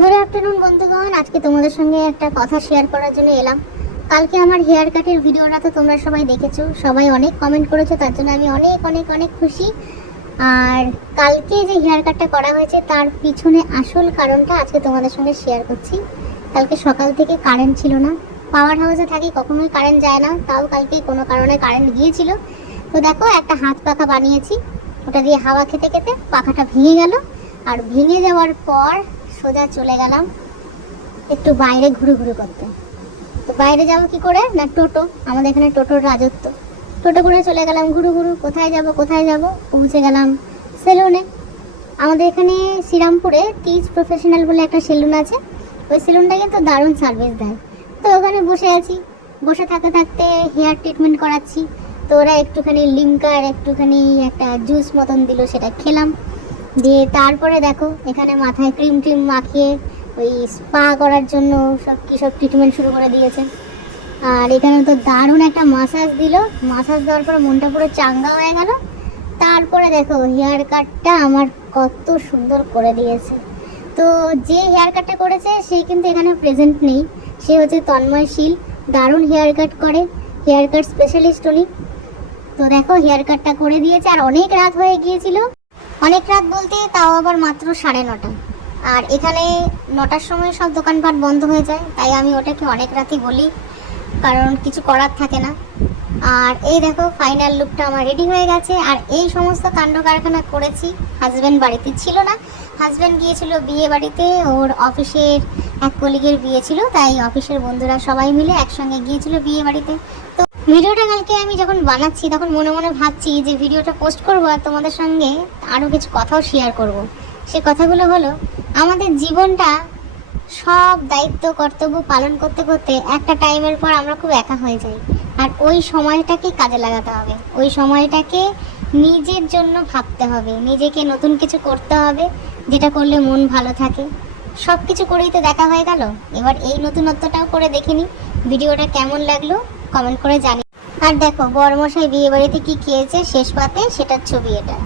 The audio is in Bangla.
গুড আফটারনুন বন্ধুগণ, আজকে তোমাদের সঙ্গে একটা কথা শেয়ার করার জন্য এলাম। কালকে আমার হেয়ার কাটের ভিডিওটা তো তোমরা সবাই দেখেছো, সবাই অনেক কমেন্ট করেছো, তার জন্য আমি অনেক অনেক অনেক খুশি। আর কালকে যে হেয়ার কাটটা করা হয়েছে তার পিছনে আসল কারণটা আজকে তোমাদের সঙ্গে শেয়ার করছি। কালকে সকাল থেকে কারেন্ট ছিল না। পাওয়ার হাউসে থাকি, কখনোই কারেন্ট যায় না, তাও কালকে কোনো কারণে কারেন্ট গিয়েছিল। তো দেখো, একটা হাত পাখা বানিয়েছি, ওটা দিয়ে হাওয়া খেতে খেতে পাখাটা ভেঙে গেল। আর ভেঙে যাওয়ার পর সোজা চলে গেলাম একটু বাইরে ঘুরে ঘুরে করতে। তো বাইরে যাবো কি করে না, টোটো, আমাদের এখানে টোটোর রাজত্ব। টোটো করে চলে গেলাম ঘুরু ঘুরু, কোথায় যাব, পৌঁছে গেলাম সেলুনে। আমাদের এখানে শ্রীরামপুরে টিচ প্রফেশনাল বলে একটা সেলুন আছে। ওই সেলুনটা কিন্তু দারুণ সার্ভিস দেয়। তো ওখানে বসে আছি, বসে থাকতে থাকতে হেয়ার ট্রিটমেন্ট করাচ্ছি। তো ওরা একটুখানি লিঙ্কার, একটুখানি একটা জুস মতন দিল, সেটা খেলাম। দিয়ে তারপরে দেখো, এখানে মাথায় ক্রিম টিম মাখিয়ে ওই স্পা করার জন্য সব ট্রিটমেন্ট শুরু করে দিয়েছে। আর এখানে তো দারুণ একটা মাসাজ দিল, মাসাজ দেওয়ার পরে মনটা পুরো চাঙ্গা হয়ে গেল। তারপরে দেখো হেয়ার কাটটা আমার কত সুন্দর করে দিয়েছে। তো যে হেয়ার কাটটা করেছে সে কিন্তু এখানে প্রেজেন্ট নেই, সে হচ্ছে তন্ময় শীল, দারুণ হেয়ার কাট করে, হেয়ার কাট স্পেশালিস্ট উনি। তো দেখো হেয়ার কাটটা করে দিয়েছে, আর অনেক রাত হয়ে গিয়েছিল। অনেক রাত বলতে তাও আবার মাত্র 9:30। আর এখানে 9টার সময় সব দোকানপাট বন্ধ হয়ে যায়, তাই আমি ওটাকে অনেক রাতই বলি, কারণ কিছু করার থাকে না। আর এই দেখো ফাইনাল লুকটা আমার রেডি হয়ে গেছে। আর এই সমস্ত কাণ্ড কারখানা করেছি, হাজব্যান্ড বাড়িতে ছিল না, হাজব্যান্ড গিয়েছিল বিয়ে বাড়িতে, ওর অফিসের এক কলিগের বিয়ে ছিল, তাই অফিসের বন্ধুরা সবাই মিলে একসঙ্গে গিয়েছিল বিয়ে বাড়িতে। তো ভিডিওটা কালকে আমি যখন বানাচ্ছি তখন মনে মনে ভাবছি যে ভিডিওটা পোস্ট করব আর তোমাদের সঙ্গে আরও কিছু কথাও শেয়ার করব। সে কথাগুলো হলো, আমাদের জীবনটা সব দায়িত্ব কর্তব্য পালন করতে করতে একটা টাইমের পর আমরা খুব একা হয়ে যাই। আর ওই সময়টাকে কাজে লাগাতে হবে, ওই সময়টাকে নিজের জন্য ভাবতে হবে, নিজেকে নতুন কিছু করতে হবে, যেটা করলে মন ভালো থাকে। সব কিছু করেই তো দেখা হয়ে গেল, এবার এই নতুনত্বটাও করে দেখে নিই। ভিডিওটা কেমন লাগলো কমেন্ট করে জানি। আর দেখো বরমশাই বিয়ে বাড়িতে কি খেয়েছে শেষ পাতে, সেটার ছবি এটা।